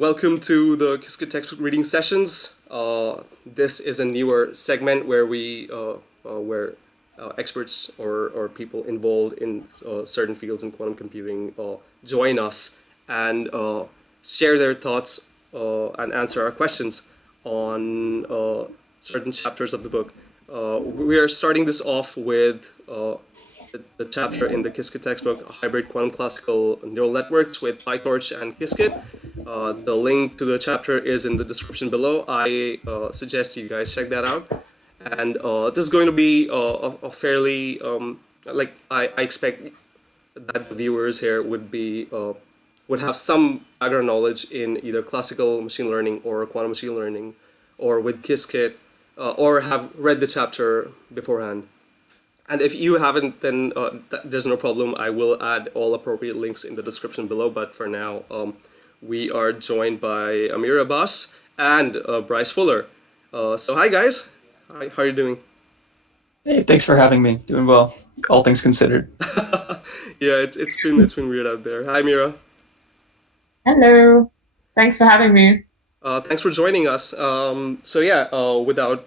Welcome to the Qiskit textbook reading sessions. This is a newer segment where experts or people involved in certain fields in quantum computing join us and share their thoughts and answer our questions on certain chapters of the book. We are starting this off with the chapter in the Qiskit textbook, Hybrid Quantum Classical Neural Networks with PyTorch and Qiskit. The link to the chapter is in the description below. I suggest you guys check that out. And this is going to be a fairly, I expect that the viewers here would have some background knowledge in either classical machine learning or quantum machine learning, or with Qiskit, or have read the chapter beforehand. And if you haven't, then there's no problem. I will add all appropriate links in the description below. But for now, we are joined by Amira, Abbas, and Bryce Fuller. So hi, guys. Hi, how are you doing? Hey, thanks for having me. Doing well, all things considered. Yeah, it's been weird out there. Hi, Amira. Hello. Thanks for having me. Thanks for joining us. Without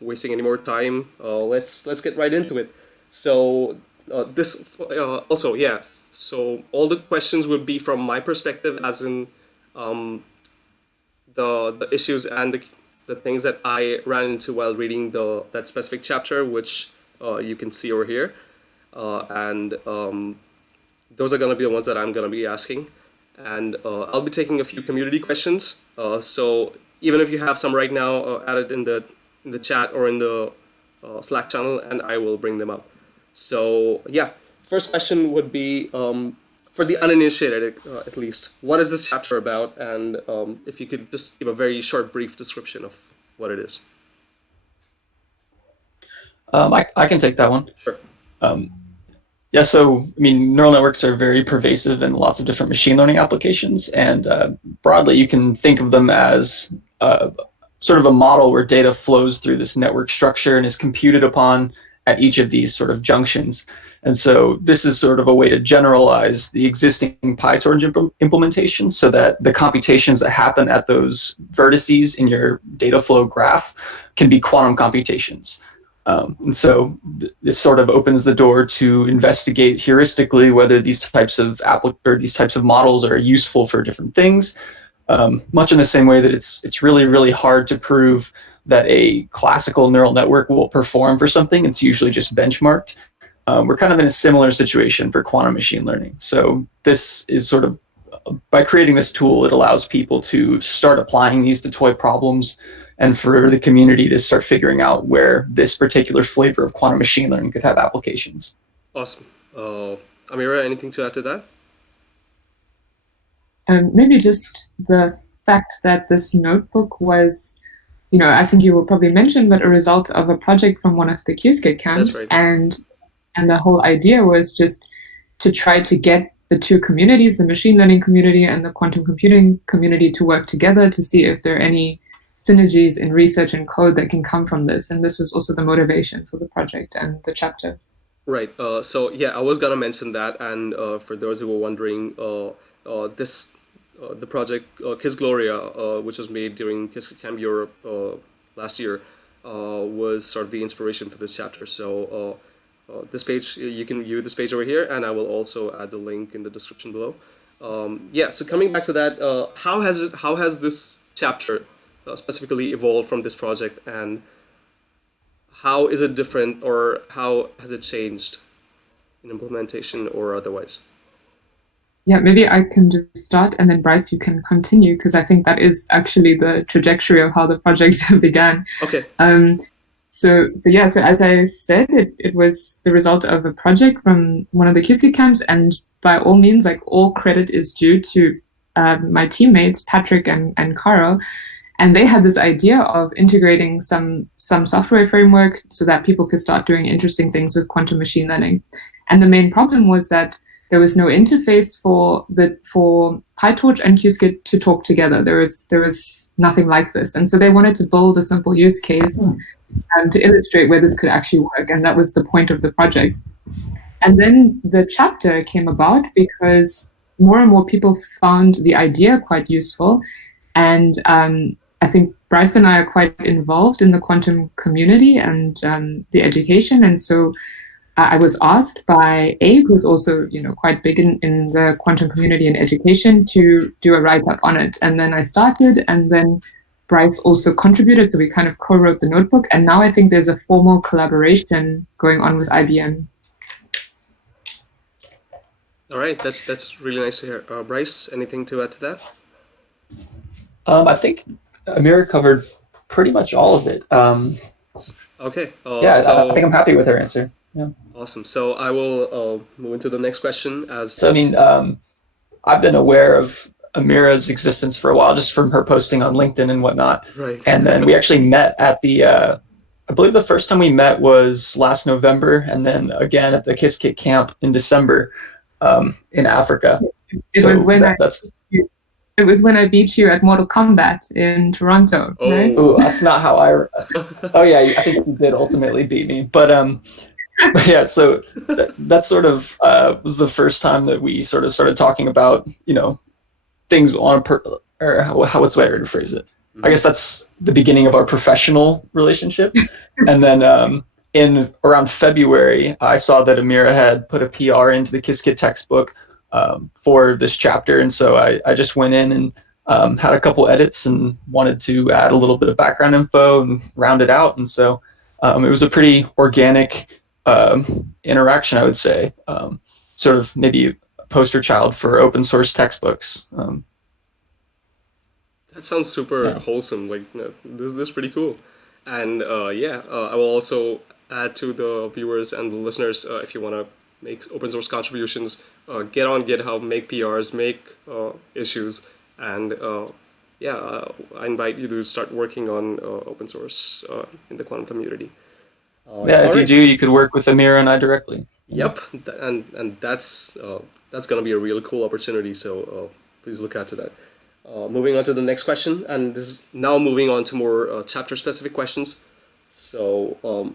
wasting any more time, let's get right into it. So So all the questions would be from my perspective, as in the issues and the things that I ran into while reading that specific chapter, which you can see over here, and those are going to be the ones that I'm going to be asking. And I'll be taking a few community questions. So even if you have some right now, add it in the chat or in the Slack channel, and I will bring them up. So yeah, first question would be for the uninitiated, at least, what is this chapter about? And if you could just give a very short, brief description of what it is. I can take that one. Sure. Yeah, so I mean, neural networks are very pervasive in lots of different machine learning applications, and broadly you can think of them as sort of a model where data flows through this network structure and is computed upon at each of these sort of junctions. And so this is sort of a way to generalize the existing PyTorch implementation so that the computations that happen at those vertices in your data flow graph can be quantum computations. And so this sort of opens the door to investigate heuristically whether these types of models are useful for different things. Much in the same way that it's really, really hard to prove that a classical neural network will perform for something. It's usually just benchmarked. We're kind of in a similar situation for quantum machine learning. So this is sort of, by creating this tool, it allows people to start applying these to toy problems, and for the community to start figuring out where this particular flavor of quantum machine learning could have applications. Awesome. Amira, anything to add to that? Maybe just the fact that this notebook was, I think you will probably mention, but a result of a project from one of the Qiskit camps. That's right. And the whole idea was just to try to get the two communities, the machine learning community and the quantum computing community, to work together to see if there are any synergies in research and code that can come from this. And this was also the motivation for the project and the chapter. Right. So yeah, I was gonna mention that, and for those who were wondering, the project Kiss Gloria, which was made during Qiskit Camp Europe last year, was sort of the inspiration for this chapter. So this page, you can view this page over here, and I will also add the link in the description below. So coming back to that, how has this chapter specifically evolved from this project, and how is it different, or how has it changed in implementation or otherwise? Yeah, maybe I can just start, and then Bryce, you can continue, because I think that is actually the trajectory of how the project began. Okay. So as I said, it was the result of a project from one of the Qiskit camps, and by all means, all credit is due to my teammates, Patrick and Carl. And they had this idea of integrating some software framework so that people could start doing interesting things with quantum machine learning. And the main problem was that there was no interface for PyTorch and Qiskit to talk together. There was nothing like this. And so they wanted to build a simple use case to illustrate where this could actually work. And that was the point of the project. And then the chapter came about because more and more people found the idea quite useful. And I think Bryce and I are quite involved in the quantum community and the education. And so I was asked by Abe, who's also, quite big in the quantum community and education, to do a write-up on it. And then I started, and then Bryce also contributed, so we kind of co-wrote the notebook. And now I think there's a formal collaboration going on with IBM. All right, that's really nice to hear. Bryce, anything to add to that? I think Amira covered pretty much all of it. Okay. Yeah, I think I'm happy with her answer. Yeah. Awesome. So I will move into the next question. So, I mean, I've been aware of Amira's existence for a while, just from her posting on LinkedIn and whatnot. Right. And then we actually met at the, I believe the first time we met was last November, and then again at the Qiskit camp in December in Africa. It was when I beat you at Mortal Kombat in Toronto, right? Oh, that's not how I. Oh yeah, I think you did ultimately beat me, but yeah. So that sort of was the first time that we sort of started talking about things on or what's the way to phrase it. I guess that's the beginning of our professional relationship, and then in around February, I saw that Amira had put a PR into the Qiskit textbook for this chapter, and so I just went in and had a couple edits and wanted to add a little bit of background info and round it out. And so it was a pretty organic interaction, I would say, sort of maybe a poster child for open source textbooks. That sounds super wholesome. Like, this is pretty cool. And I will also add to the viewers and the listeners, if you want to make open source contributions, get on GitHub, make PRs, make issues, and I invite you to start working on open source in the quantum community. If you do, you could work with Amira and I directly. Yep, and that's going to be a really cool opportunity. So please look out to that. Moving on to the next question, and this is now moving on to more chapter-specific questions. So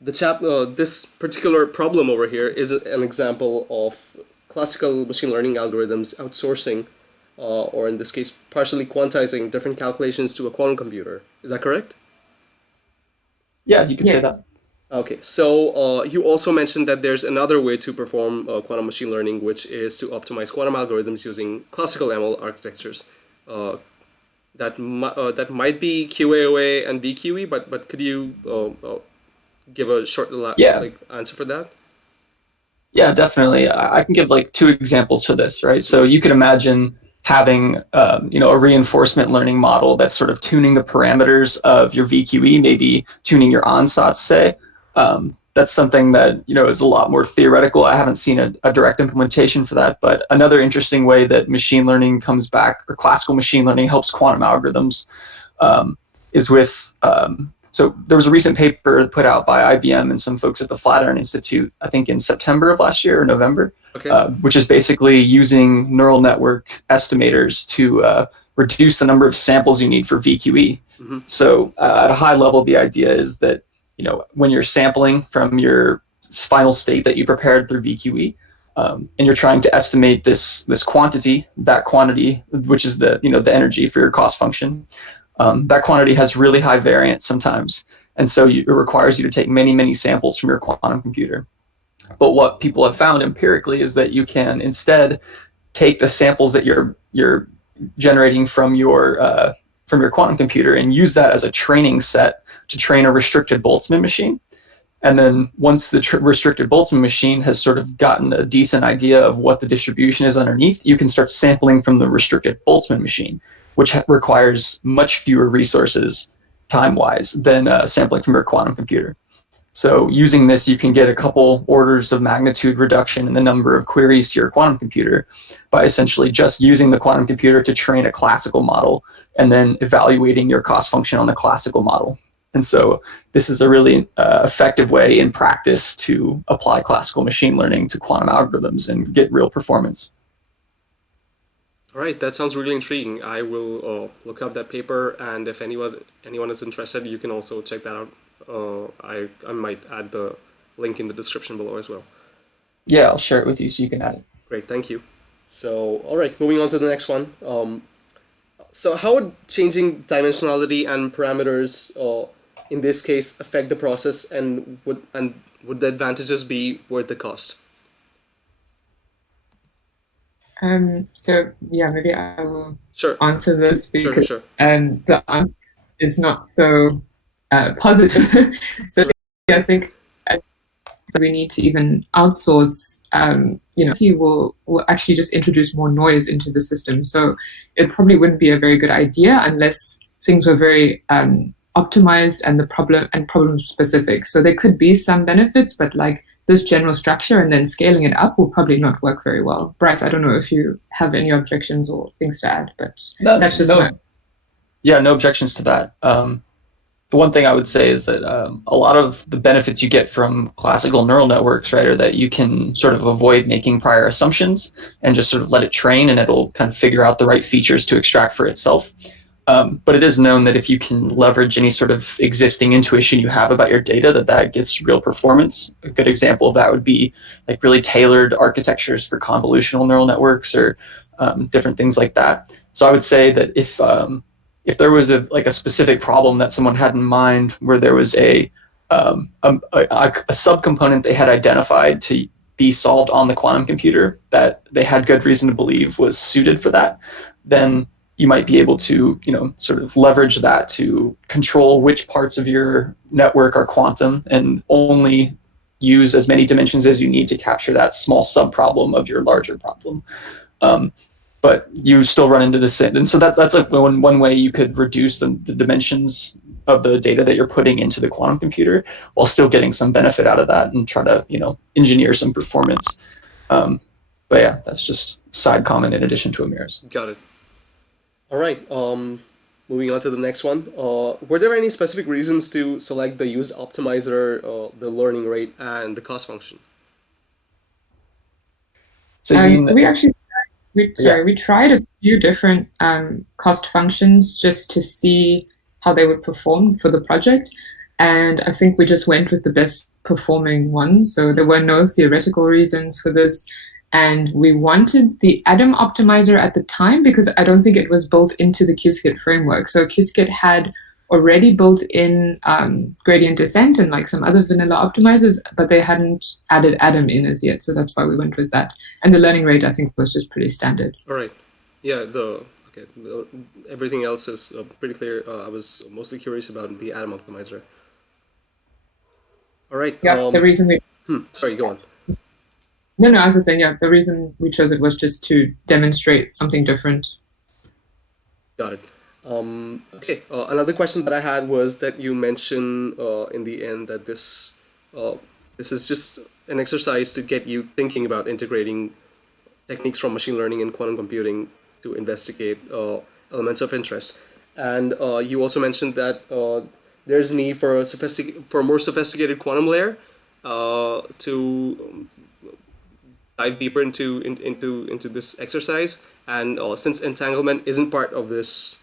this particular problem over here is an example of classical machine learning algorithms outsourcing, or in this case, partially quantizing different calculations to a quantum computer. Is that correct? Yeah, you can say that. Okay, so you also mentioned that there's another way to perform quantum machine learning, which is to optimize quantum algorithms using classical ML architectures. That might be QAOA and VQE, but could you give a short answer for that? Yeah, definitely. I can give like two examples for this, right? So you could imagine having a reinforcement learning model that's sort of tuning the parameters of your VQE, maybe tuning your ansatz, say. That's something that is a lot more theoretical. I haven't seen a direct implementation for that, but another interesting way that machine learning comes back, or classical machine learning helps quantum algorithms, is with so there was a recent paper put out by IBM and some folks at the Flatiron Institute, I think in September of last year or November, which is basically using neural network estimators to reduce the number of samples you need for VQE. Mm-hmm. So at a high level, the idea is that when you're sampling from your final state that you prepared through VQE, and you're trying to estimate this quantity, which is the the energy for your cost function. That quantity has really high variance sometimes, and so it requires you to take many samples from your quantum computer. But what people have found empirically is that you can instead take the samples that you're generating from your quantum computer and use that as a training set to train a restricted Boltzmann machine. And then once the restricted Boltzmann machine has sort of gotten a decent idea of what the distribution is underneath, you can start sampling from the restricted Boltzmann machine, which requires much fewer resources time-wise than sampling from your quantum computer. So using this, you can get a couple orders of magnitude reduction in the number of queries to your quantum computer by essentially just using the quantum computer to train a classical model and then evaluating your cost function on the classical model. And so this is a really effective way in practice to apply classical machine learning to quantum algorithms and get real performance. All right, that sounds really intriguing. I will look up that paper, and if anyone is interested, you can also check that out. I might add the link in the description below as well. Yeah, I'll share it with you so you can add it. Great, thank you. So, all right, moving on to the next one. So how would changing dimensionality and parameters in this case affect the process, and would the advantages be worth the cost? So yeah, maybe I will Sure, answer this sure, because sure. the answer is not so positive. So I think we need to even outsource. Will actually just introduce more noise into the system. So it probably wouldn't be a very good idea unless things were very optimized and problem specific. So there could be some benefits, but like this general structure and then scaling it up will probably not work very well. Bryce, I don't know if you have any objections or things to add, but No, that's just my. no, yeah, no objections to that. The one thing I would say is that a lot of the benefits you get from classical neural networks, right, are that you can sort of avoid making prior assumptions and just sort of let it train, and it'll kind of figure out the right features to extract for itself. But it is known that if you can leverage any sort of existing intuition you have about your data, that gets real performance. A good example of that would be like really tailored architectures for convolutional neural networks or different things like that. So I would say that if there was a specific problem that someone had in mind where there was a subcomponent they had identified to be solved on the quantum computer that they had good reason to believe was suited for that, then you might be able to, sort of leverage that to control which parts of your network are quantum and only use as many dimensions as you need to capture that small subproblem of your larger problem. But you still run into the same, and so that's like one way you could reduce the dimensions of the data that you're putting into the quantum computer while still getting some benefit out of that and try to engineer some performance. But yeah, that's just a side comment in addition to Amira's. Got it. All right. Moving on to the next one. Were there any specific reasons to select the used optimizer, the learning rate, and the cost function? So you mean So we actually yeah. we tried a few different cost functions just to see how they would perform for the project. And I think we just went with the best performing one. So there were no theoretical reasons for this. And we wanted the Atom optimizer at the time because I don't think it was built into the Qiskit framework. So Qiskit had already built in gradient descent and like some other vanilla optimizers, but they hadn't added Atom in as yet. So that's why we went with that. And the learning rate, I think, was just pretty standard. All right. Yeah. Everything else is pretty clear. I was mostly curious about the Atom optimizer. All right. Yeah, the reason we Sorry. Go on. No, I was just saying, yeah, the reason we chose it was just to demonstrate something different. Got it. Okay. Another question that I had was that you mentioned in the end that this is just an exercise to get you thinking about integrating techniques from machine learning and quantum computing to investigate elements of interest. And you also mentioned that there's a need for a more sophisticated quantum layer to dive deeper into this exercise. And since entanglement isn't part of this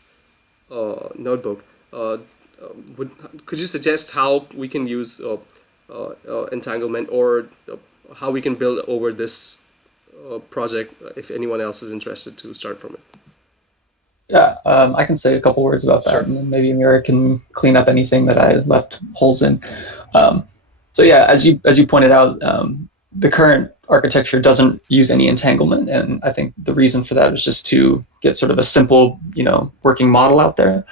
notebook, could you suggest how we can use entanglement, or how we can build over this project if anyone else is interested to start from it? Yeah, I can say a couple words about that, Sure. and then maybe Amira can clean up anything that I left holes in. So yeah, as you pointed out, the current architecture doesn't use any entanglement, and I think the reason for that is just to get sort of a simple, working model out there.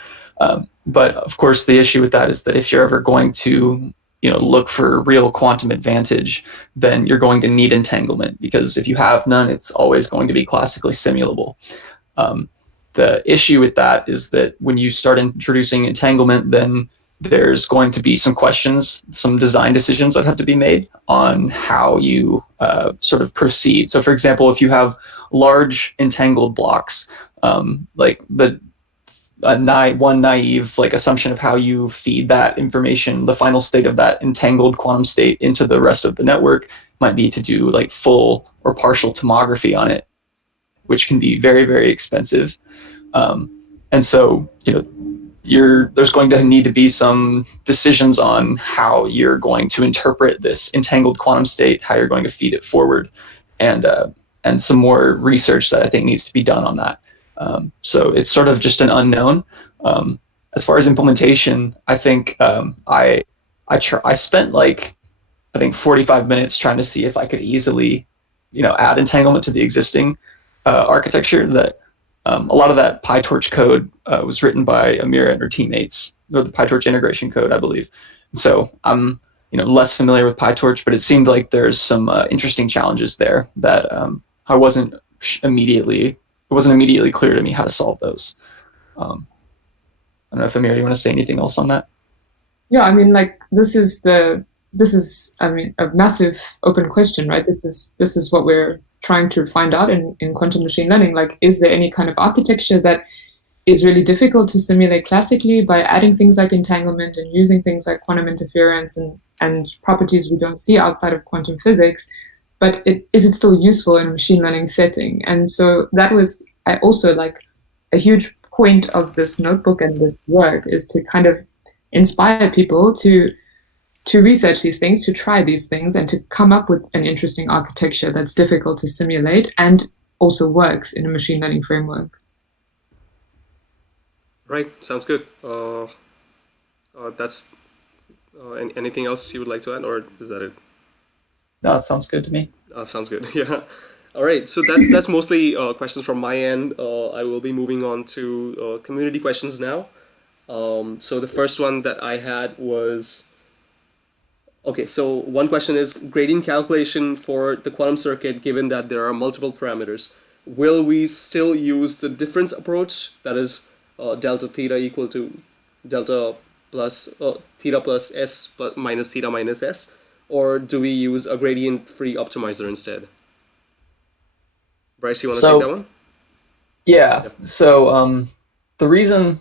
But of course, the issue with that is that if you're ever going to, look for real quantum advantage, then you're going to need entanglement, because if you have none, it's always going to be classically simulable. The issue with that is that when you start introducing entanglement, then there's going to be some questions, some design decisions that have to be made on how you sort of proceed. So for example, if you have large entangled blocks, like one naive assumption of how you feed that information, the final state of that entangled quantum state, into the rest of the network might be to do full or partial tomography on it, which can be very, very expensive. And so, there's going to need to be some decisions on how you're going to interpret this entangled quantum state, how you're going to feed it forward, and and some more research that I think needs to be done on that. So it's sort of just an unknown. As far as implementation, I think I spent like I think 45 minutes trying to see if I could easily, add entanglement to the existing architecture. That a lot of that PyTorch code was written by Amira and her teammates, or the PyTorch integration code, I believe. And so I'm less familiar with PyTorch, but it seemed like there's some interesting challenges there that I wasn't immediately it wasn't immediately clear to me how to solve those. I don't know if Amira, you want to say anything else on that? Yeah, I mean, like this is I mean a massive open question, right? This is what we're trying to find out in quantum machine learning. Like, is there any kind of architecture that is really difficult to simulate classically by adding things like entanglement and using things like quantum interference and properties we don't see outside of quantum physics, but is it still useful in a machine learning setting? And so that was I also like a huge point of this notebook and this work is to kind of inspire people to research these things, to try these things, and to come up with an interesting architecture that's difficult to simulate and also works in a machine learning framework. Right, sounds good. That's anything else you would like to add, or is that it? No, that sounds good to me. Sounds good. Yeah. All right. So that's mostly questions from my end. I will be moving on to community questions now. So the first one that I had was, okay, so one question is gradient calculation for the quantum circuit, given that there are multiple parameters. Will we still use the difference approach, that is delta theta equal to delta plus theta plus s minus theta minus s, or do we use a gradient-free optimizer instead? Bryce, you want to take that one? Yeah. Yep. So the reason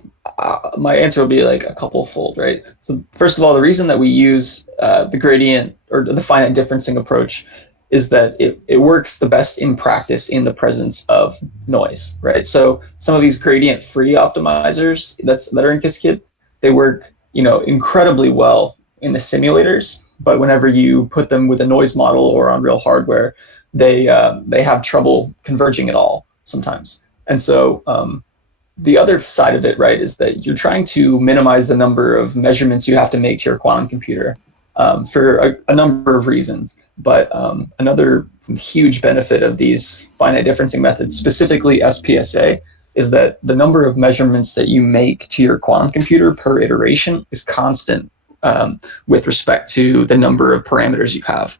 my answer will be like a couple fold, right? So first of all, the reason that we use the gradient or the finite differencing approach is that it works the best in practice in the presence of noise, right? So some of these gradient-free optimizers that are in Qiskit, they work, incredibly well in the simulators, but whenever you put them with a noise model or on real hardware, they have trouble converging at all sometimes. And so the other side of it, right, is that you're trying to minimize the number of measurements you have to make to your quantum computer for a number of reasons. But another huge benefit of these finite differencing methods, specifically SPSA, is that the number of measurements that you make to your quantum computer per iteration is constant with respect to the number of parameters you have.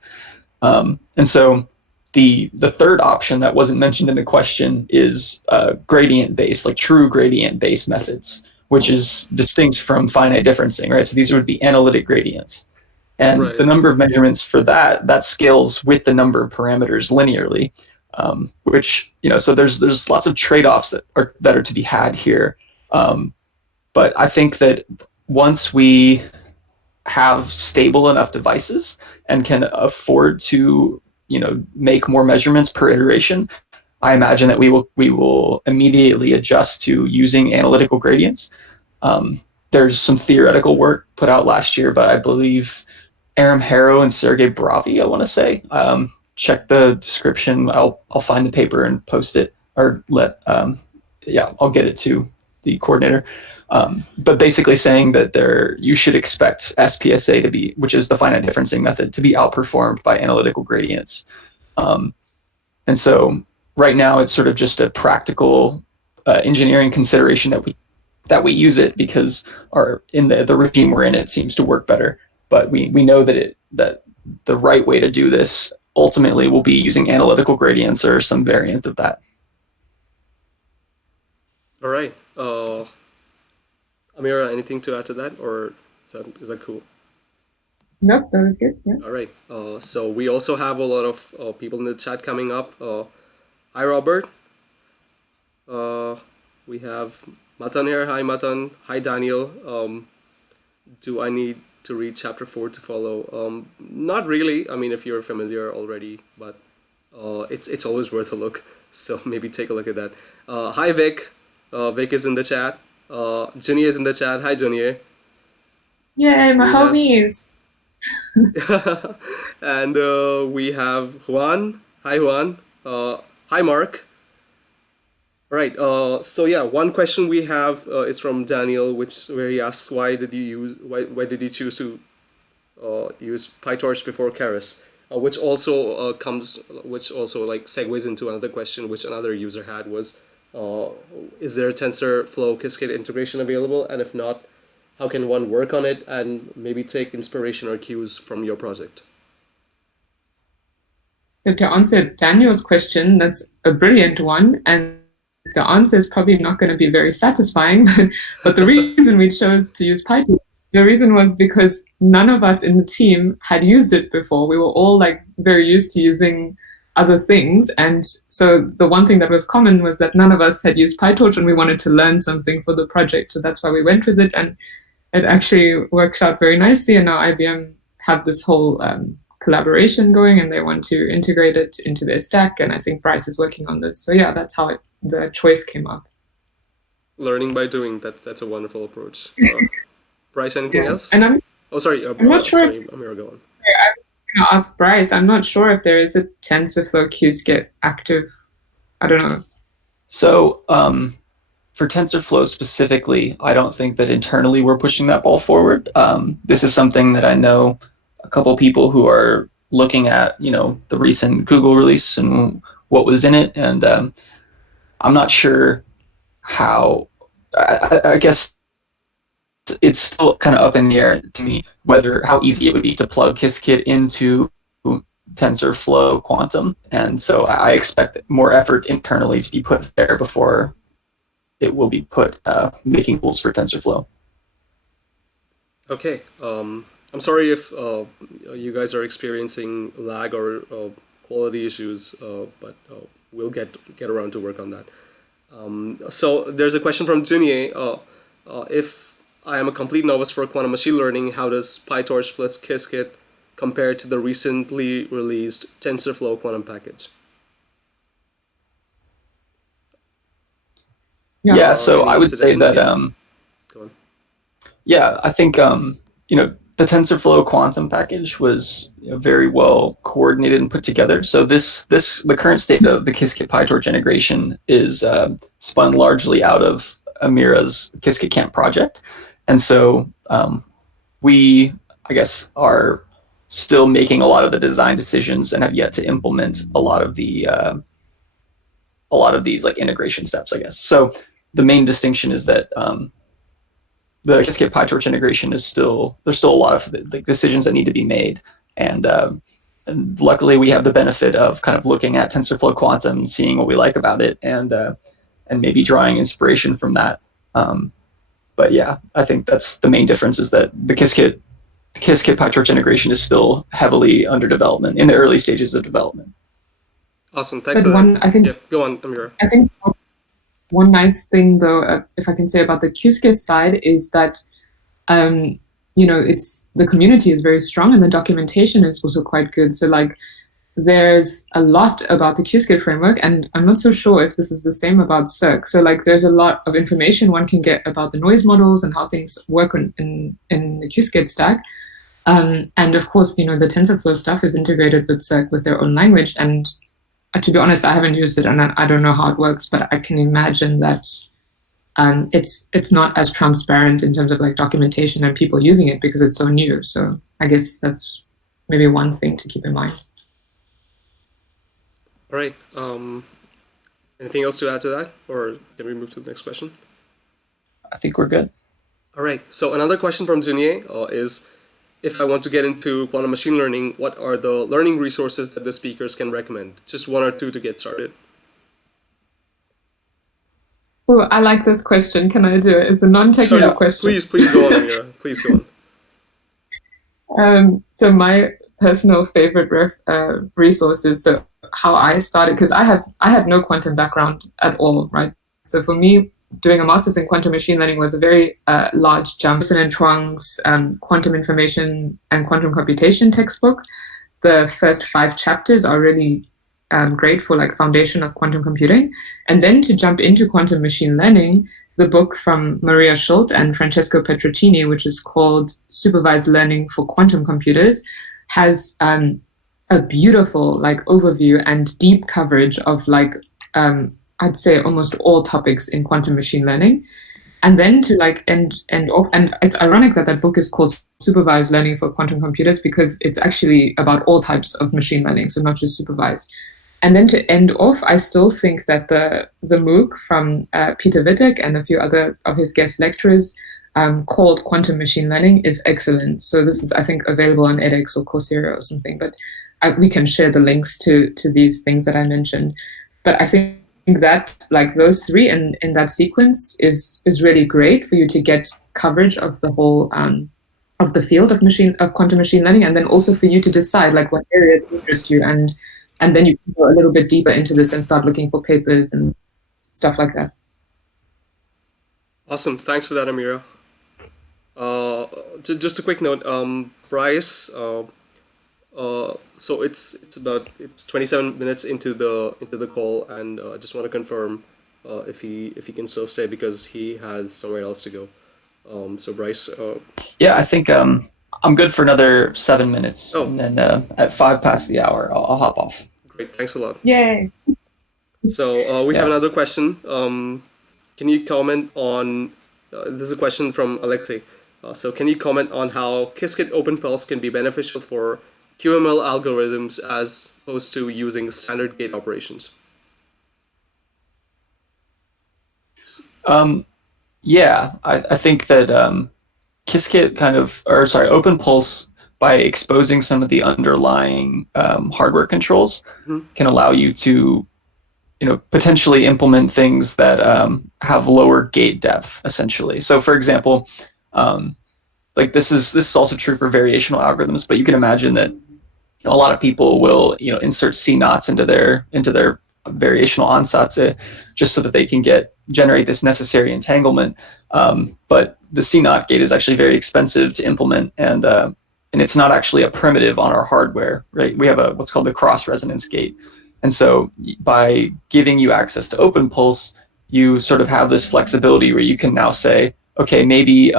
And so the third option that wasn't mentioned in the question is gradient-based, like true gradient-based methods, which is distinct from finite differencing, right? So these would be analytic gradients. And Right. the number of measurements for that scales with the number of parameters linearly, which, so there's lots of trade-offs that are to be had here. But I think that once we have stable enough devices and can afford to make more measurements per iteration, I imagine that we will immediately adjust to using analytical gradients. There's some theoretical work put out last year, but I believe Aram Harrow and Sergey Bravi, I want to say. Check the description. I'll find the paper and post it, or I'll get it to the coordinator. But basically saying that you should expect SPSA to be, which is the finite differencing method, to be outperformed by analytical gradients. And so right now it's sort of just a practical engineering consideration that we use it because in the regime we're in, it seems to work better. But we know that the right way to do this ultimately will be using analytical gradients or some variant of that. All right. Amira, anything to add to that, or is that cool? Nope, that was good. Yeah. All right. So we also have a lot of people in the chat coming up. Hi, Robert. We have Matan here. Hi, Matan. Hi, Daniel. Do I need to read chapter 4 to follow? Not really. I mean, if you're familiar already, but it's always worth a look. So maybe take a look at that. Hi, Vic. Vic is in the chat. Junior is in the chat. Hi, Junior. Yay, my homies. And we have Juan. Hi, Juan. Hi, Mark. Right. So yeah, one question we have is from Daniel, where he asks why did you choose to use PyTorch before Keras, which also like segues into another question which another user had was, uh, is there a TensorFlow Qiskit integration available, and if not, how can one work on it and maybe take inspiration or cues from your project? So to answer Daniel's question, that's a brilliant one, and the answer is probably not going to be very satisfying. But the reason we chose to use Python, the reason was because none of us in the team had used it before. We were all like very used to using other things, and so the one thing that was common was that none of us had used PyTorch, and we wanted to learn something for the project. So that's why we went with it, and it actually worked out very nicely. And now IBM have this whole collaboration going, and they want to integrate it into their stack. And I think Bryce is working on this. So yeah, that's how the choice came up. Learning by doing. That's a wonderful approach. Bryce, anything else? And I'm sorry. I'm not sure. Sorry, Amira, go on. I was going to ask Bryce. I'm not sure if there is a TensorFlow Qiskit active. I don't know. So for TensorFlow specifically, I don't think that internally we're pushing that ball forward. This is something that I know a couple people who are looking at, the recent Google release and what was in it, and I'm not sure how. I guess it's still kind of up in the air to me how easy it would be to plug Qiskit into TensorFlow Quantum, and so I expect more effort internally to be put there before it will be put making tools for TensorFlow. Okay. I'm sorry if you guys are experiencing lag or quality issues, but we'll get around to work on that. So there's a question from Junier. If I am a complete novice for quantum machine learning, how does PyTorch plus Qiskit compare to the recently released TensorFlow quantum package? Yeah, so I would say that, Go on. yeah, I think, the TensorFlow quantum package was very well coordinated and put together. So the current state of the Qiskit PyTorch integration is spun largely out of Amira's Qiskit Camp project. And so we, I guess, are still making a lot of the design decisions and have yet to implement a lot of these like integration steps, I guess. So the main distinction is that the Qiskit PyTorch integration there's still a lot of decisions that need to be made, and luckily we have the benefit of kind of looking at TensorFlow Quantum, seeing what we like about it, and maybe drawing inspiration from that. But yeah, I think that's the main difference, is that the Qiskit PyTorch integration is still heavily under development, in the early stages of development. Awesome, thanks for that. I think, yeah, go on, Amira. I think one nice thing, though, if I can say about the Qiskit side, is that it's the community is very strong, and the documentation is also quite good. So like, there's a lot about the Qiskit framework, and I'm not so sure if this is the same about Circ. So like, there's a lot of information one can get about the noise models and how things work in the Qiskit stack. And of course, the TensorFlow stuff is integrated with Circ with their own language. And to be honest, I haven't used it, and I don't know how it works, but I can imagine that it's not as transparent in terms of like documentation and people using it, because it's so new. So I guess that's maybe one thing to keep in mind. All right. Anything else to add to that, or can we move to the next question? I think we're good. All right. So another question from Junier is, if I want to get into quantum machine learning, what are the learning resources that the speakers can recommend? Just one or two to get started. Oh, I like this question. Can I do it? It's a non-technical question. Please go on, Amira. Please go on. So my personal favorite resources. So how I started, because I had no quantum background at all, right? So for me, doing a master's in quantum machine learning was a very large jump. And Chuang's Quantum Information and Quantum Computation textbook, the first 5 chapters are really great for like foundation of quantum computing. And then to jump into quantum machine learning, the book from Maria Schult and Francesco Petrocini, which is called Supervised Learning for Quantum Computers, has a beautiful like overview and deep coverage of like I'd say almost all topics in quantum machine learning. And then to like end off, and it's ironic that that book is called Supervised Learning for Quantum Computers because it's actually about all types of machine learning, so not just supervised. And then to end off, I still think that the MOOC from Peter Wittek and a few other of his guest lecturers called Quantum Machine Learning is excellent. So this is, I think, available on edX or Coursera or something, but we can share the links to these things that I mentioned. But I think that like those three in that sequence is really great for you to get coverage of the whole of the field of quantum machine learning, and then also for you to decide like what areas interest you, and then you can go a little bit deeper into this and start looking for papers and stuff like that. Awesome. Thanks for that, Amira. Just a quick note, Bryce. So it's 27 minutes into the call, and I just want to confirm if he can still stay because he has somewhere else to go. So Bryce. Yeah, I think I'm good for another 7 minutes, Oh. and then at 5 past the hour, I'll hop off. Great. Thanks a lot. Yay! So we have Yeah. another question. Can you comment on? This is a question from Alexei. So can you comment on how Qiskit OpenPulse can be beneficial for QML algorithms as opposed to using standard gate operations? Yeah, I think that Qiskit OpenPulse, by exposing some of the underlying hardware controls, can allow you to, potentially implement things that have lower gate depth, essentially. So, for example, like this is also true for variational algorithms, but you can imagine that a lot of people will, insert CNOTs into their variational ansatz just so that they can generate this necessary entanglement. But the CNOT gate is actually very expensive to implement, and it's not actually a primitive on our hardware, right? We have what's called the cross resonance gate. And so by giving you access to OpenPulse, you sort of have this flexibility where you can now say, okay, maybe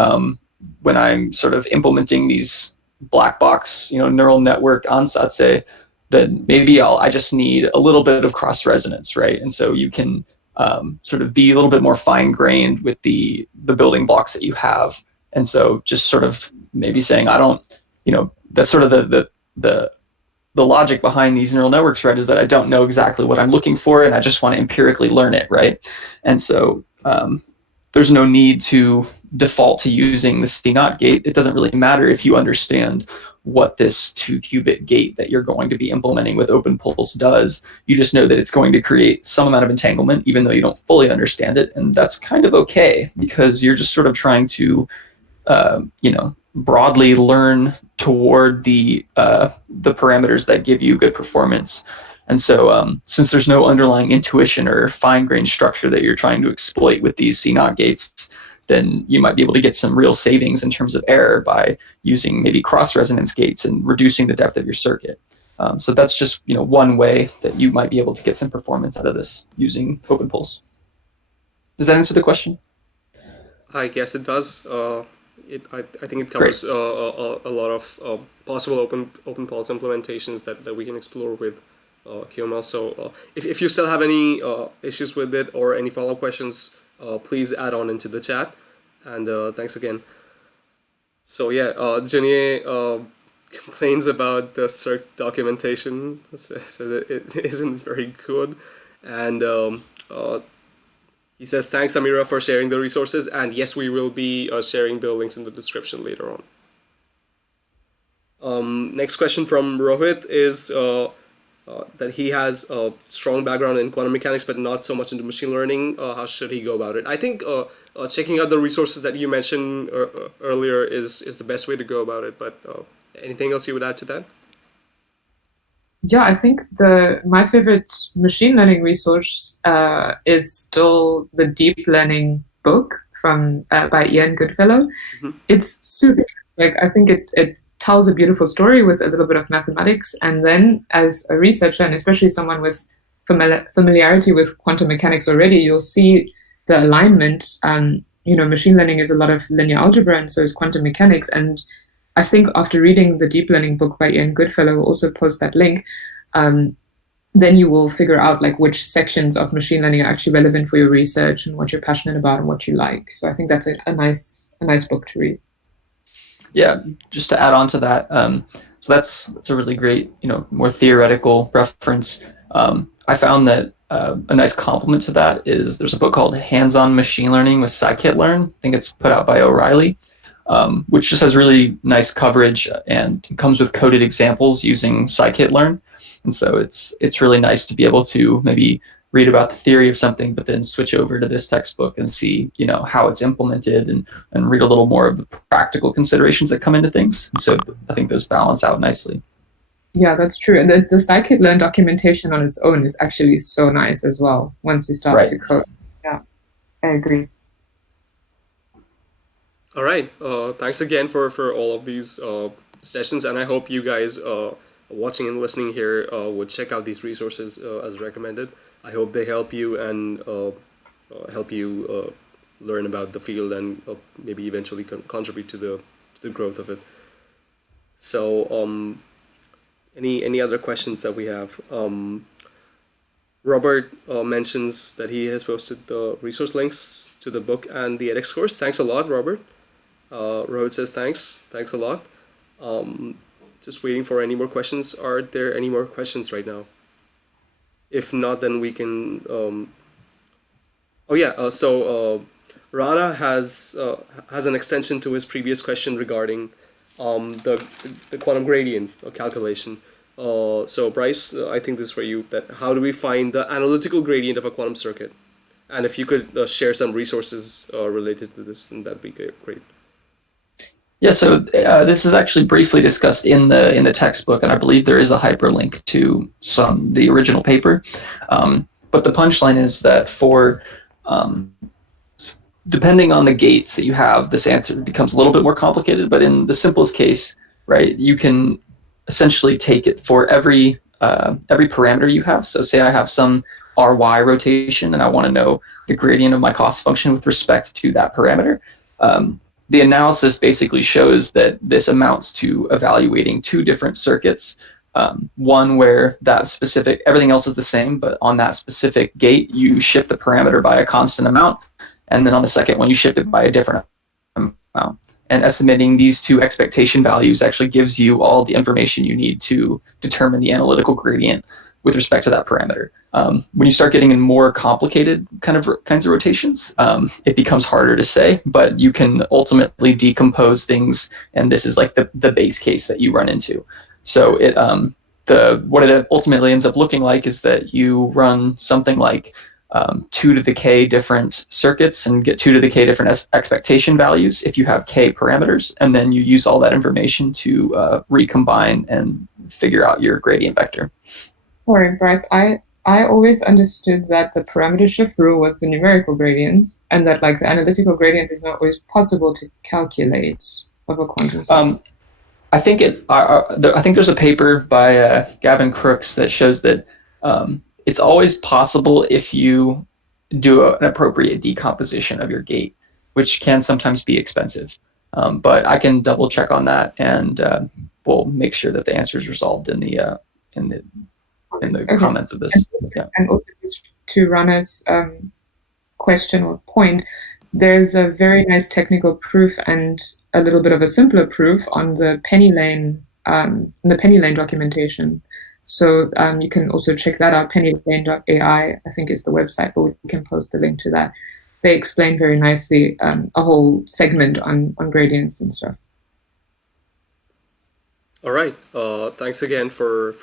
when I'm sort of implementing these black box, neural network ansatz, then maybe I just need a little bit of cross resonance, right? And so you can sort of be a little bit more fine grained with the building blocks that you have. And so just sort of maybe saying, I don't, that's sort of the logic behind these neural networks, right, is that I don't know exactly what I'm looking for, and I just want to empirically learn it, right? And so there's no need to default to using the CNOT gate. It doesn't really matter if you understand what this 2-qubit gate that you're going to be implementing with OpenPulse does. You just know that it's going to create some amount of entanglement, even though you don't fully understand it, and that's kind of okay because you're just sort of trying to, broadly learn toward the parameters that give you good performance. And so since there's no underlying intuition or fine-grained structure that you're trying to exploit with these CNOT gates, then you might be able to get some real savings in terms of error by using maybe cross-resonance gates and reducing the depth of your circuit. So that's just one way that you might be able to get some performance out of this using OpenPulse. Does that answer the question? I guess it does. I think it covers a lot of possible OpenPulse implementations that we can explore with QML. So if you still have any issues with it or any follow-up questions, please add on into the chat. And thanks again. So yeah, Junier complains about the Circ documentation, so that it isn't very good. And he says, thanks, Amira, for sharing the resources. And yes, we will be sharing the links in the description later on. Next question from Rohit is that he has a strong background in quantum mechanics, but not so much into machine learning. How should he go about it? I think checking out the resources that you mentioned earlier is the best way to go about it. But anything else you would add to that? Yeah, I think my favorite machine learning resource is still the Deep Learning book by Ian Goodfellow. Mm-hmm. It's super, I think it tells a beautiful story with a little bit of mathematics, and then as a researcher, and especially someone with familiarity with quantum mechanics already, you'll see the alignment. Machine learning is a lot of linear algebra, and so is quantum mechanics, and I think after reading the deep learning book by Ian Goodfellow, we'll also post that link. Then you will figure out like which sections of machine learning are actually relevant for your research and what you're passionate about and what you like. So I think that's a nice book to read. Yeah, just to add on to that, so that's a really great, more theoretical reference. I found that a nice complement to that is there's a book called Hands-on Machine Learning with Scikit-Learn. I think it's put out by O'Reilly, which just has really nice coverage and comes with coded examples using Scikit-Learn. And so it's really nice to be able to maybe read about the theory of something, but then switch over to this textbook and see, how it's implemented and read a little more of the practical considerations that come into things. And so I think those balance out nicely. Yeah, that's true. And the Scikit-Learn documentation on its own is actually so nice as well once you start to code. Yeah, I agree. All right. Thanks again for all of these sessions, and I hope you guys watching and listening here would check out these resources as recommended. I hope they help you and help you learn about the field and maybe eventually contribute to the growth of it. So, any other questions that we have? Robert mentions that he has posted the resource links to the book and the edX course. Thanks a lot, Robert. Rohit says thanks a lot. Just waiting for any more questions. Are there any more questions right now? If not, then we can. So Rana has an extension to his previous question regarding the quantum gradient calculation. So Bryce, I think this is for you. That how do we find the analytical gradient of a quantum circuit? And if you could share some resources related to this, then that'd be great. Yeah, so this is actually briefly discussed in the textbook, and I believe there is a hyperlink to the original paper. But the punchline is that for depending on the gates that you have, this answer becomes a little bit more complicated. But in the simplest case, right, you can essentially take it for every parameter you have. So say I have some Ry rotation, and I want to know the gradient of my cost function with respect to that parameter. The analysis basically shows that this amounts to evaluating two different circuits. One where everything else is the same, but on that specific gate, you shift the parameter by a constant amount. And then on the second one, you shift it by a different amount. And estimating these two expectation values actually gives you all the information you need to determine the analytical gradient with respect to that parameter. When you start getting in more complicated kinds of rotations, it becomes harder to say, but you can ultimately decompose things, and this is like the base case that you run into. So what it ultimately ends up looking like is that you run something like 2 to the k different circuits and get 2 to the k different expectation values if you have k parameters, and then you use all that information to recombine and figure out your gradient vector. Sorry, Bryce, I always understood that the parameter shift rule was the numerical gradients, and that like the analytical gradient is not always possible to calculate of a quantum system. I think there's a paper by Gavin Crooks that shows that it's always possible if you do an appropriate decomposition of your gate, which can sometimes be expensive. But I can double check on that, and we'll make sure that the answer is resolved in the comments of this. And also just to Rana's question or point, there's a very nice technical proof and a little bit of a simpler proof on the Penny Lane documentation. So you can also check that out. Pennylane.ai, I think, is the website, but we can post the link to that. They explain very nicely a whole segment on gradients and stuff. All right. Thanks again for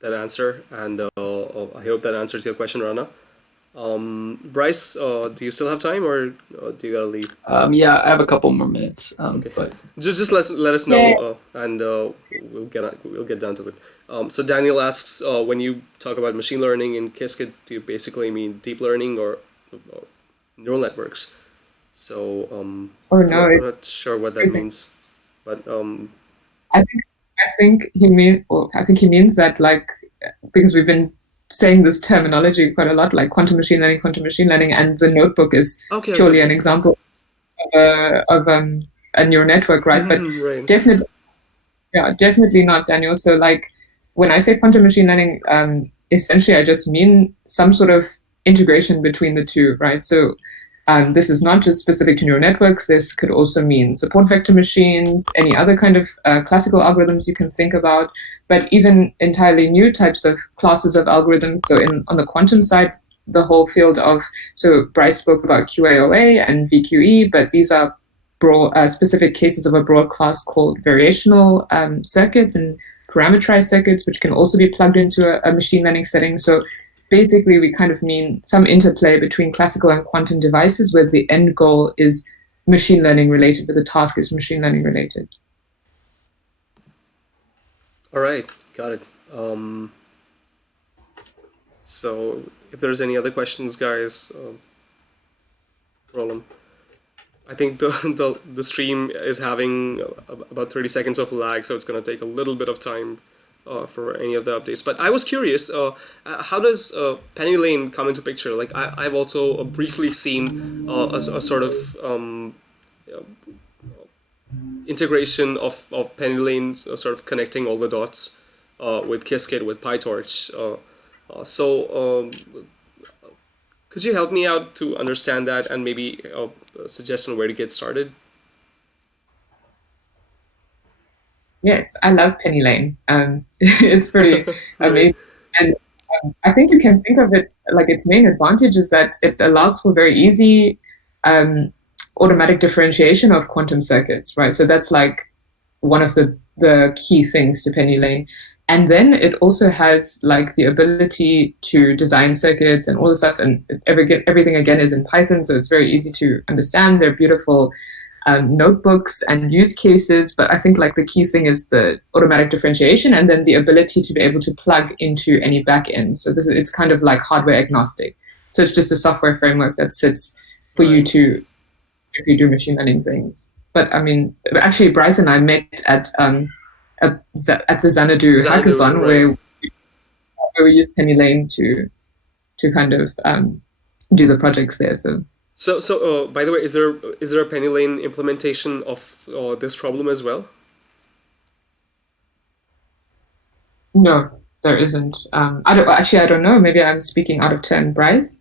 that answer, and I hope that answers your question, Rana. Bryce, do you still have time, or do you gotta leave? Yeah, I have a couple more minutes. Okay. But just let us know, and we'll get down to it. So Daniel asks, when you talk about machine learning in Qiskit, do you basically mean deep learning or neural networks? So I'm not sure what that means, but I think he means that, like, because we've been saying this terminology quite a lot, like quantum machine learning, and the notebook is purely an example of a neural network, right? But Right. definitely, yeah, definitely not, Daniel. So like when I say quantum machine learning, essentially I just mean some sort of integration between the two, right? So this is not just specific to neural networks. This could also mean support vector machines, any other kind of classical algorithms you can think about, but even entirely new types of classes of algorithms. So on the quantum side, the whole field of, so Bryce spoke about QAOA and VQE, but these are broad, specific cases of a broad class called variational circuits and parameterized circuits, which can also be plugged into a machine learning setting. So basically, we kind of mean some interplay between classical and quantum devices where the end goal is machine learning related, but the task is machine learning related. All right, got it. So if there's any other questions, guys, roll them. I think the stream is having about 30 seconds of lag, so it's going to take a little bit of time for any of the updates. But I was curious, how does Penny Lane come into picture? Like I've also briefly seen a sort of integration of Penny Lane, sort of connecting all the dots with Qiskit, with PyTorch. So could you help me out to understand that and maybe a suggestion where to get started? Yes, I love Penny Lane. It's pretty amazing. And I think you can think of it like its main advantage is that it allows for very easy automatic differentiation of quantum circuits, right? So that's like one of the key things to Penny Lane. And then it also has like the ability to design circuits and all the stuff, and everything again is in Python, so it's very easy to understand. They're beautiful notebooks and use cases, but I think like the key thing is the automatic differentiation and then the ability to be able to plug into any backend. So it's kind of like hardware agnostic. So it's just a software framework that sits for you to if you do machine learning things. But I mean, actually, Bryce and I met at the Xanadu hackathon, right. where we used Penny Lane to kind of do the projects there. So by the way, is there a Penny Lane implementation of this problem as well? No, there isn't. I don't know. Maybe I'm speaking out of turn, Bryce.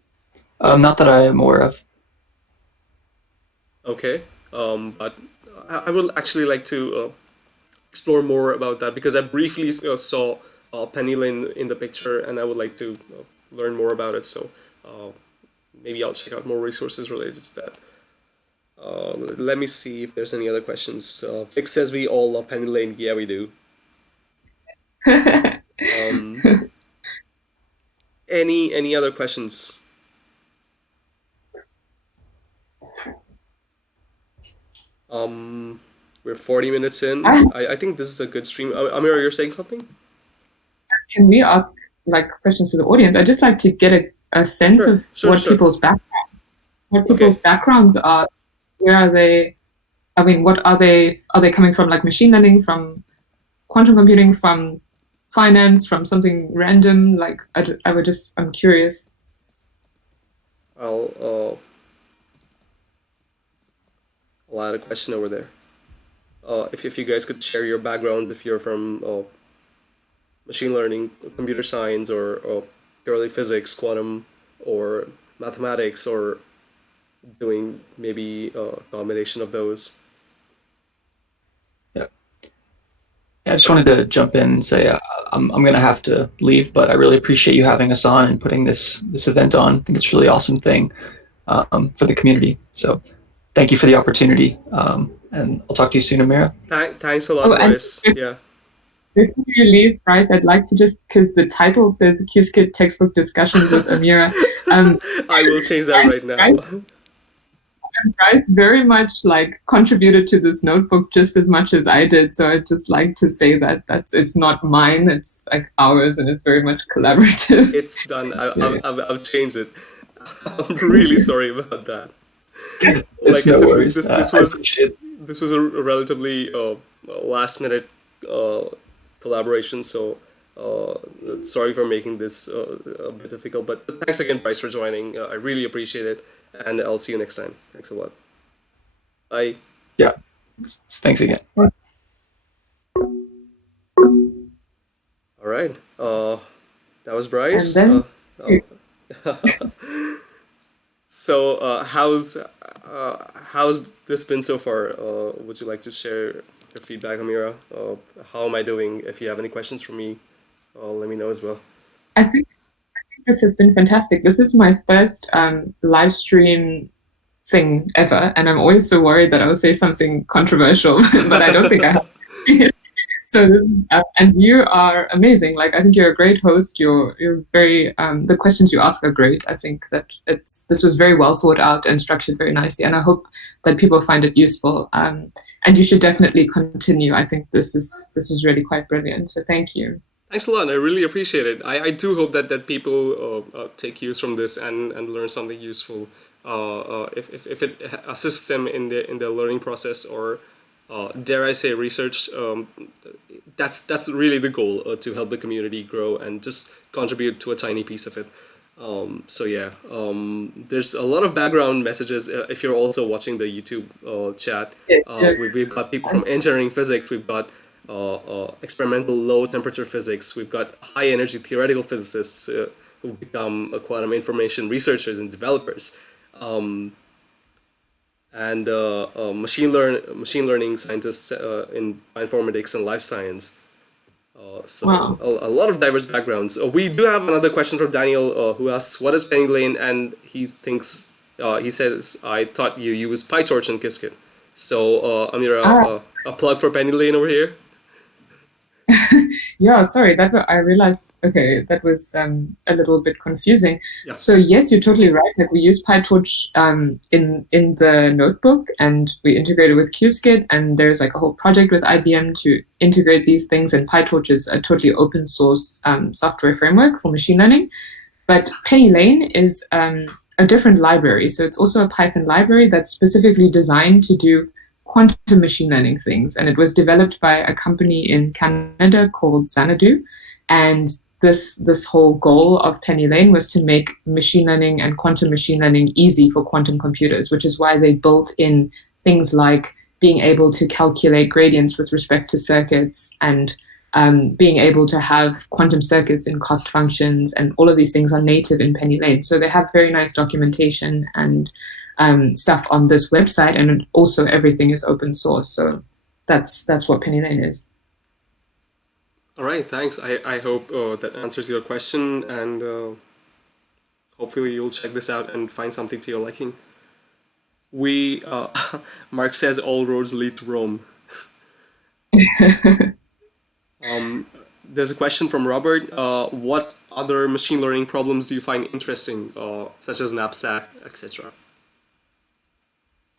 Not that I am aware of. Okay, but I would actually like to explore more about that because I briefly saw Penny Lane in the picture, and I would like to learn more about it. So maybe I'll check out more resources related to that. Let me see if there's any other questions. Vic says we all love Penny Lane. Yeah, we do. Any other questions? We're 40 minutes in. I think this is a good stream. Amira, you're saying something? Can we ask like questions to the audience? I'd just like to get a sense of what people's backgrounds are. Where are they? I mean, what are they? Are they coming from like machine learning, from quantum computing, from finance, from something random? Like I'm curious. I'll add a question over there. If you guys could share your backgrounds, if you're from machine learning, computer science, or purely physics, quantum, or mathematics, or doing maybe a combination of those. Yeah, I just wanted to jump in and say I'm going to have to leave, but I really appreciate you having us on and putting this event on. I think it's a really awesome thing for the community. So thank you for the opportunity, and I'll talk to you soon, Amira. Thanks a lot, Bryce. Yeah. Before you leave, Bryce, I'd like to just, because the title says Qiskit Textbook Discussions with Amira. I will change that right now. Bryce very much like contributed to this notebook just as much as I did. So I'd just like to say that it's not mine, it's like ours, and it's very much collaborative. It's done. I've changed it. I'm really sorry about that. Like no worries. This was a relatively last minute collaboration, so sorry for making this a bit difficult, but thanks again, Bryce, for joining. I really appreciate it, and I'll see you next time. Thanks a lot. Bye. Yeah. Thanks again. All right. That was Bryce. And then So, how's this been so far? Would you like to share your feedback, Amira? How am I doing? If you have any questions for me, let me know as well. I think this has been fantastic. This is my first live stream thing ever, and I'm always so worried that I'll say something controversial, but I don't think I have. So, and you are amazing. Like, I think you're a great host. You're very, the questions you ask are great. I think that this was very well thought out and structured very nicely. And I hope that people find it useful. And you should definitely continue. I think this is really quite brilliant. So thank you. Thanks a lot. I really appreciate it. I do hope that people take use from this and learn something useful. If it assists them in their learning process, or dare I say research, that's really the goal, to help the community grow and just contribute to a tiny piece of it. So yeah, there's a lot of background messages. If you're also watching the YouTube chat, we've got people from engineering physics, we've got experimental low temperature physics, we've got high energy theoretical physicists who've become quantum information researchers and developers. And machine learning scientists in bioinformatics and life science. So Wow. a lot of diverse backgrounds. We do have another question from Daniel, who asks, "What is Pangolin?" And he says, "I thought you use PyTorch and Qiskit." So Amira, a plug for Pangolin over here. Yeah, sorry, I realized, okay, that was a little bit confusing. Yeah. So yes, you're totally right. Like, we use PyTorch in the notebook, and we integrate it with Qiskit, and there's like a whole project with IBM to integrate these things, and PyTorch is a totally open source software framework for machine learning. But Pangolin is a different library. So it's also a Python library that's specifically designed to do quantum machine learning things. And it was developed by a company in Canada called Xanadu. And this whole goal of Pangolin was to make machine learning and quantum machine learning easy for quantum computers, which is why they built in things like being able to calculate gradients with respect to circuits, and being able to have quantum circuits in cost functions, and all of these things are native in Pangolin. So they have very nice documentation and stuff on this website, and also everything is open source. So that's what Pangolin is. All right, thanks. I hope that answers your question, and hopefully you'll check this out and find something to your liking. Mark says all roads lead to Rome. There's a question from Robert. What other machine learning problems do you find interesting, such as knapsack, etc.?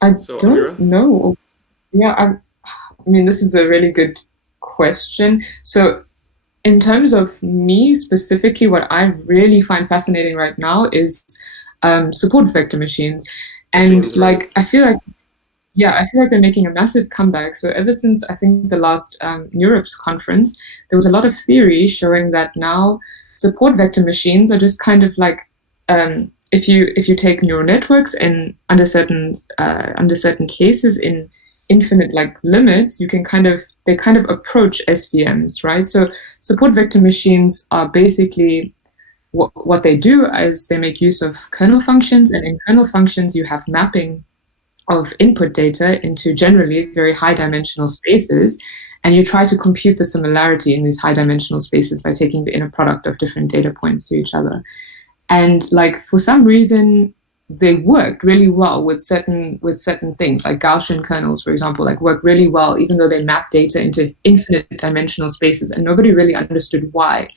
I So, don't Amira? know. Yeah, I mean, this is a really good question. So in terms of me specifically, what I really find fascinating right now is support vector machines. And Machines, right. like, I feel like they're making a massive comeback. So ever since, I think, the last NeurIPS conference, there was a lot of theory showing that now support vector machines are just kind of like, if you take neural networks and under certain cases in infinite like limits, they kind of approach SVMs, right? So support vector machines are basically, what they do is they make use of kernel functions, and in kernel functions you have mapping of input data into generally very high dimensional spaces, and you try to compute the similarity in these high dimensional spaces by taking the inner product of different data points to each other. And like, for some reason, they worked really well with certain things, like Gaussian kernels, for example, like work really well, even though they map data into infinite dimensional spaces, and nobody really understood why.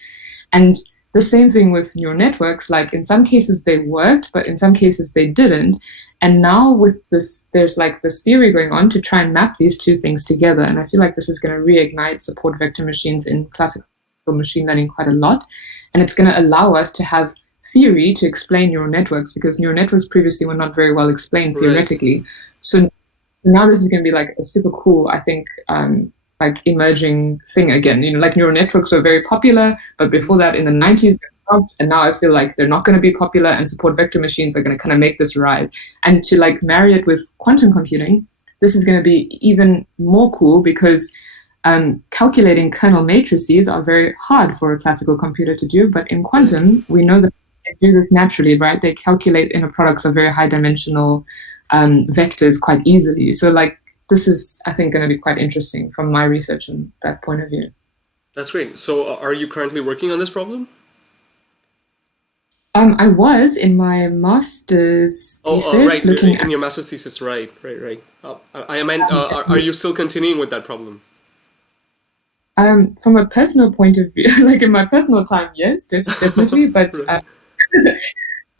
And the same thing with neural networks, like in some cases they worked, but in some cases they didn't. And now with this, there's like this theory going on to try and map these two things together. And I feel like this is going to reignite support vector machines in classical machine learning quite a lot. And it's going to allow us to have theory to explain neural networks, because neural networks previously were not very well explained theoretically. Right. So now this is going to be like a super cool, I think, like emerging thing again. You know, like neural networks were very popular, but before that in the 90s, and now I feel like they're not going to be popular, and support vector machines are going to kind of make this rise. And to like marry it with quantum computing, this is going to be even more cool because calculating kernel matrices are very hard for a classical computer to do, but in quantum, we know that they do this naturally, right? They calculate inner products of very high dimensional vectors quite easily. So like, this is, I think, going to be quite interesting from my research and that point of view. That's great. So are you currently working on this problem? I was in my master's thesis Right, looking in your master's thesis, right. I meant, are you still continuing with that problem? from a personal point of view, like in my personal time, yes, definitely. But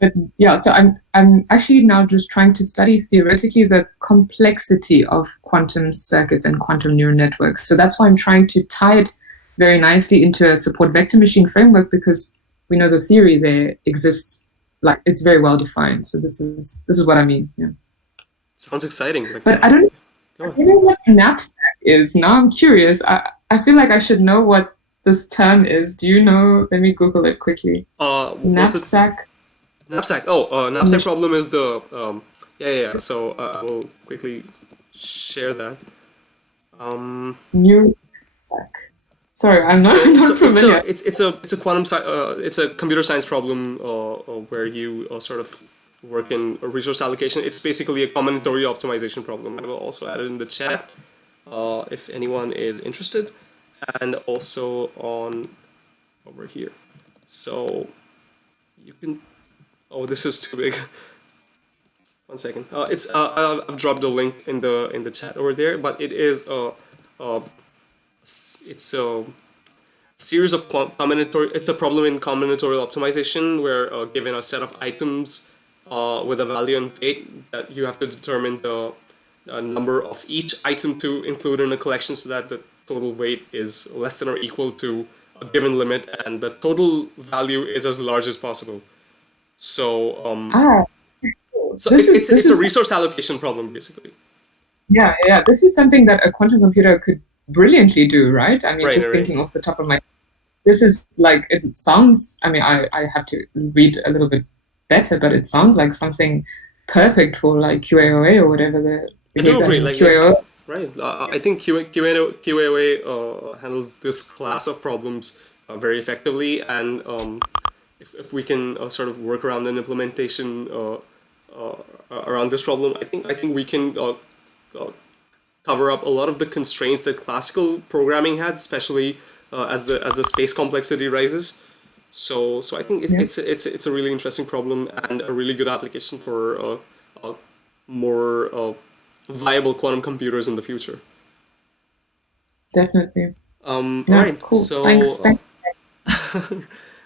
but yeah, so I'm actually now just trying to study theoretically the complexity of quantum circuits and quantum neural networks. So that's why I'm trying to tie it very nicely into a support vector machine framework, because we know the theory there exists, like it's very well defined. So this is what I mean. Yeah. Sounds exciting. But I don't know what knapsack is. Now I'm curious. I feel like I should know what this term is. Do you know? Let me Google it quickly. Knapsack. Knapsack. Knapsack problem is the So I will quickly share that. New. Sorry, I'm not familiar. It's a quantum it's a computer science problem where you sort of work in a resource allocation. It's basically a combinatorial optimization problem. I will also add it in the chat if anyone is interested, and also on over here. So you can. Oh, this is too big. One second. I've dropped the link in the chat over there, but it is it's a series of it's a problem in combinatorial optimization where given a set of items with a value and weight, that you have to determine the number of each item to include in a collection so that the total weight is less than or equal to a given limit and the total value is as large as possible. So it's a resource allocation problem basically. Yeah. This is something that a quantum computer could brilliantly do, right? I mean, thinking off the top of my, this is like, it sounds, I mean, I have to read a little bit better, but it sounds like something perfect for like QAOA or whatever I do agree, like QAOA. Right. I think QAOA handles this class of problems very effectively, and if we can sort of work around an implementation around this problem, I think we can cover up a lot of the constraints that classical programming has, especially as the space complexity rises. So I think it's a really interesting problem and a really good application for more viable quantum computers in the future. Definitely. All right. Cool. So Thanks.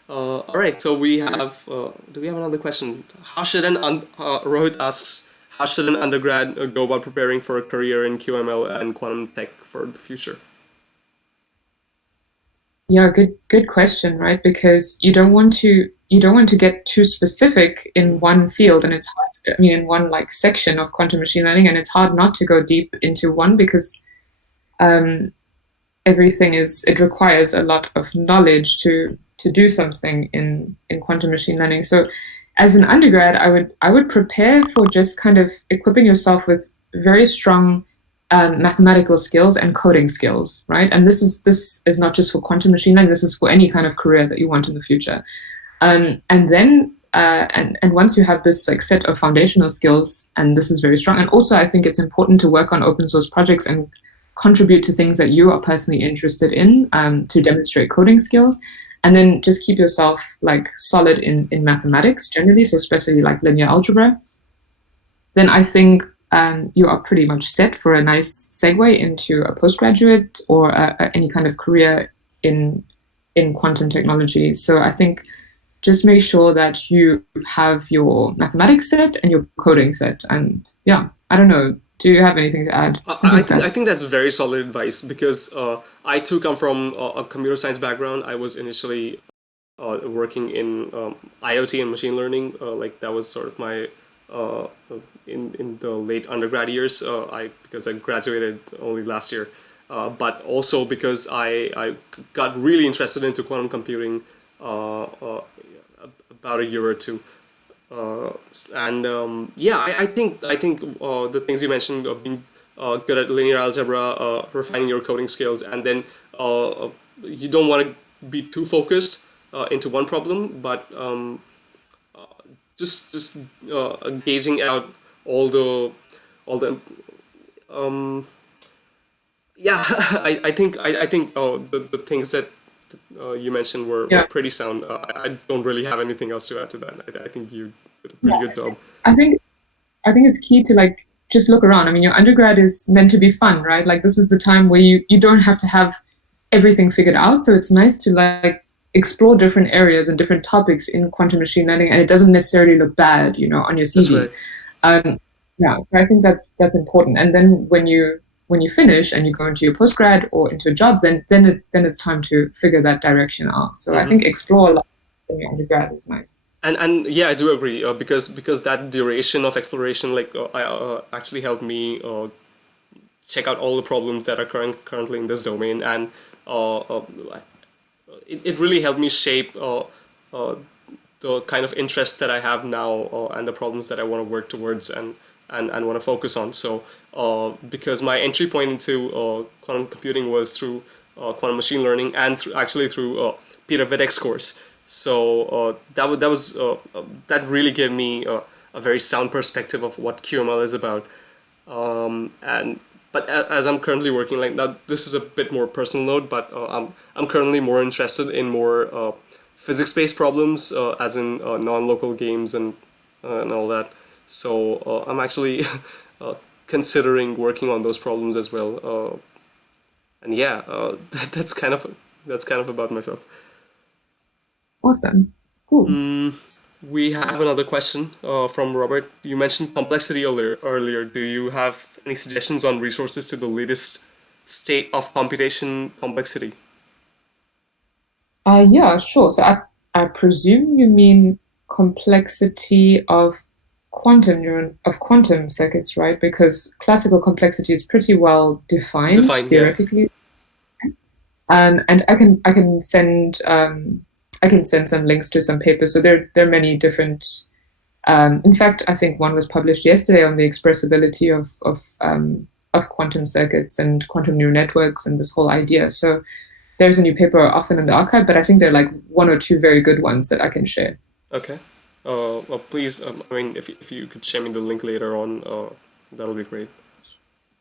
all right. So we have. Do we have another question? How should Rohit asks, how should an undergrad go about preparing for a career in QML and quantum tech for the future? Yeah, good question, right? Because you don't want to get too specific in one field, and it's hard. I mean, in one like section of quantum machine learning, and it's hard not to go deep into one because it requires a lot of knowledge to do something in quantum machine learning. So as an undergrad, I would prepare for just kind of equipping yourself with very strong mathematical skills and coding skills, right? And this is not just for quantum machine learning. This is for any kind of career that you want in the future. And then and once you have this like set of foundational skills, and this is very strong. And also, I think it's important to work on open source projects and contribute to things that you are personally interested in to demonstrate coding skills. And then just keep yourself like solid in mathematics generally, so especially like linear algebra. Then I think you are pretty much set for a nice segue into a postgraduate or any kind of career in quantum technology. So I think just make sure that you have your mathematics set and your coding set. And yeah, I don't know. Do you have anything to add? I think that's very solid advice because I too come from a computer science background. I was initially working in IoT and machine learning. Like that was sort of my in the late undergrad years. Because I graduated only last year, but also because I got really interested into quantum computing about a year or two. I think the things you mentioned of being good at linear algebra, refining your coding skills, and then you don't want to be too focused into one problem, but just gauging out all the yeah. I think the things that you mentioned were pretty sound. I don't really have anything else to add to that. I think you did a pretty good job. I think it's key to like just look around. I mean, your undergrad is meant to be fun, right? Like this is the time where you don't have to have everything figured out. So it's nice to like explore different areas and different topics in quantum machine learning, and it doesn't necessarily look bad, on your CV. That's right. So I think that's important. And then when you finish and you go into your postgrad or into a job, then it's time to figure that direction out. So I think explore a lot in your undergrad is nice. And yeah, I do agree because that duration of exploration actually helped me check out all the problems that are currently in this domain, and it really helped me shape the kind of interests that I have now and the problems that I want to work towards and want to focus on. So because my entry point into quantum computing was through quantum machine learning and through Peter Videk's course. So that really gave me a very sound perspective of what QML is about. But as I'm currently working, like now, this is a bit more personal note, but I'm currently more interested in more physics-based problems, as in non-local games and all that. So I'm actually considering working on those problems as well. And yeah, that's kind of about myself. Awesome. Cool. We have another question from Robert. You mentioned complexity earlier. Do you have any suggestions on resources to the latest state of computation complexity? Yeah, sure. So I presume you mean complexity of quantum circuits, right? Because classical complexity is pretty well defined theoretically. Yeah. And I can send some links to some papers. So there are many different. In fact, I think one was published yesterday on the expressibility of quantum circuits and quantum neural networks and this whole idea. So there's a new paper often in the archive, but I think there are like one or two very good ones that I can share. Okay. Well, please. I mean, if you could share me the link later on, that'll be great.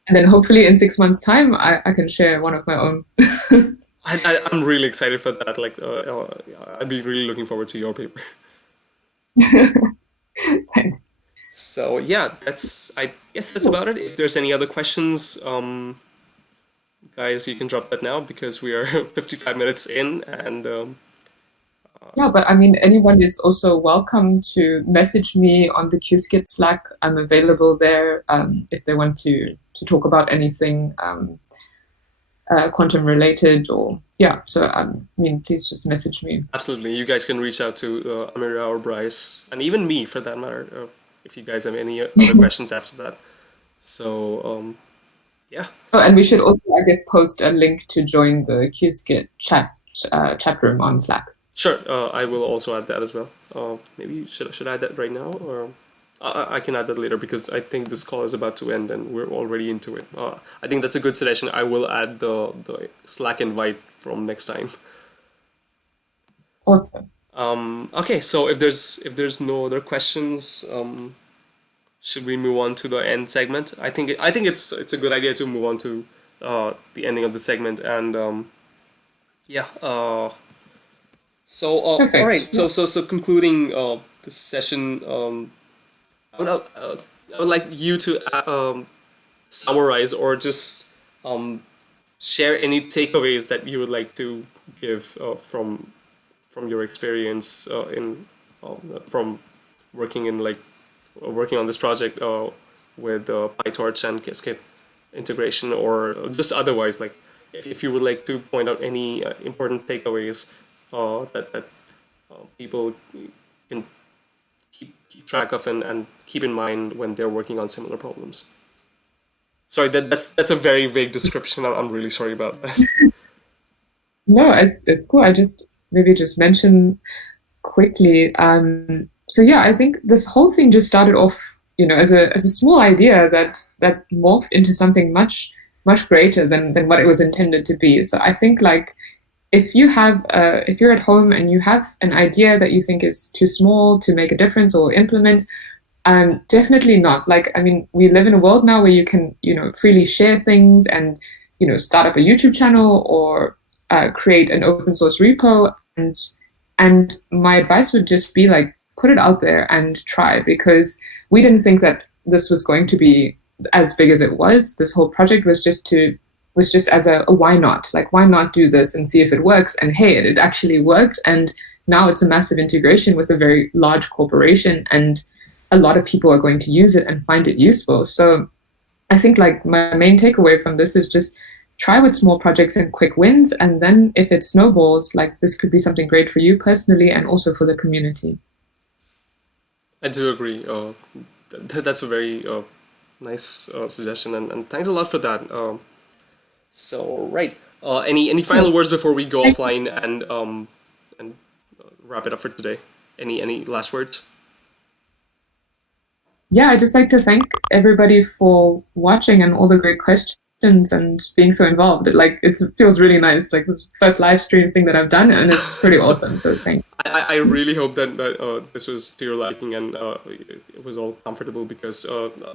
And then hopefully in 6 months' time, I can share one of my own. I'm really excited for that. Like, I'd be really looking forward to your paper. Thanks. So yeah, I guess that's about it. If there's any other questions, guys, you can drop that now because we are 55 minutes in, and yeah, but I mean, anyone is also welcome to message me on the Qiskit Slack. I'm available there if they want to talk about anything quantum related, or yeah. So I mean, please just message me. Absolutely, you guys can reach out to Amira or Bryce, and even me for that matter, if you guys have any other questions after that. So yeah. Oh, and we should also, I guess, post a link to join the Qiskit chat room on Slack. Sure, I will also add that as well. Maybe should I add that right now, or I can add that later because I think this call is about to end and we're already into it. I think that's a good suggestion. I will add the Slack invite from next time. Awesome. Okay, so if there's no other questions, should we move on to the end segment? I think it's a good idea to move on to the ending of the segment, and yeah. So all right. So concluding this session, I would like you to summarize or just share any takeaways that you would like to give from your experience from working on this project with PyTorch and Qiskit integration, or just otherwise, like if you would like to point out any important takeaways that people can keep track of and keep in mind when they're working on similar problems. Sorry, that's a very vague description. I'm really sorry about that. No, it's cool. I maybe just mention quickly. So yeah, I think this whole thing just started off, as a small idea that that morphed into something much greater than what it was intended to be. So I think like if you're at home and you have an idea that you think is too small to make a difference or implement, definitely not. Like, I mean, we live in a world now where you can, freely share things and, start up a YouTube channel or create an open source repo. And my advice would just be like, put it out there and try, because we didn't think that this was going to be as big as it was. This whole project was just as a why not? Like, why not do this and see if it works? And hey, it actually worked. And now it's a massive integration with a very large corporation, and a lot of people are going to use it and find it useful. So I think like my main takeaway from this is just try with small projects and quick wins. And then if it snowballs, like this could be something great for you personally and also for the community. I do agree. That's a very nice suggestion, and thanks a lot for that. So right, any final words before we go offline and wrap it up for today? Any last words? Yeah, I'd just like to thank everybody for watching and all the great questions and being so involved. It feels really nice. Like this first live stream thing that I've done, and it's pretty awesome. So thanks. I really hope that this was to your liking and it was all comfortable, because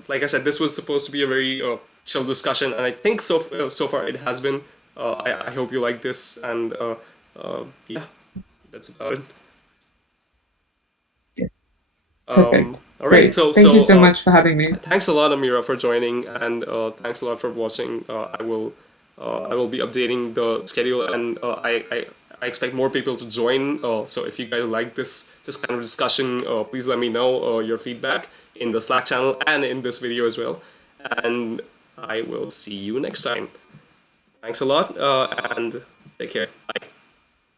like I said, this was supposed to be a very chill discussion, and I think so far it has been. I hope you like this, and yeah, that's about it. Yes. Perfect. All right, great. Thank you so much for having me. Thanks a lot, Amira, for joining, and thanks a lot for watching. I will be updating the schedule, and I expect more people to join. So if you guys like this kind of discussion, please let me know your feedback in the Slack channel and in this video as well. And I will see you next time. Thanks a lot, and take care.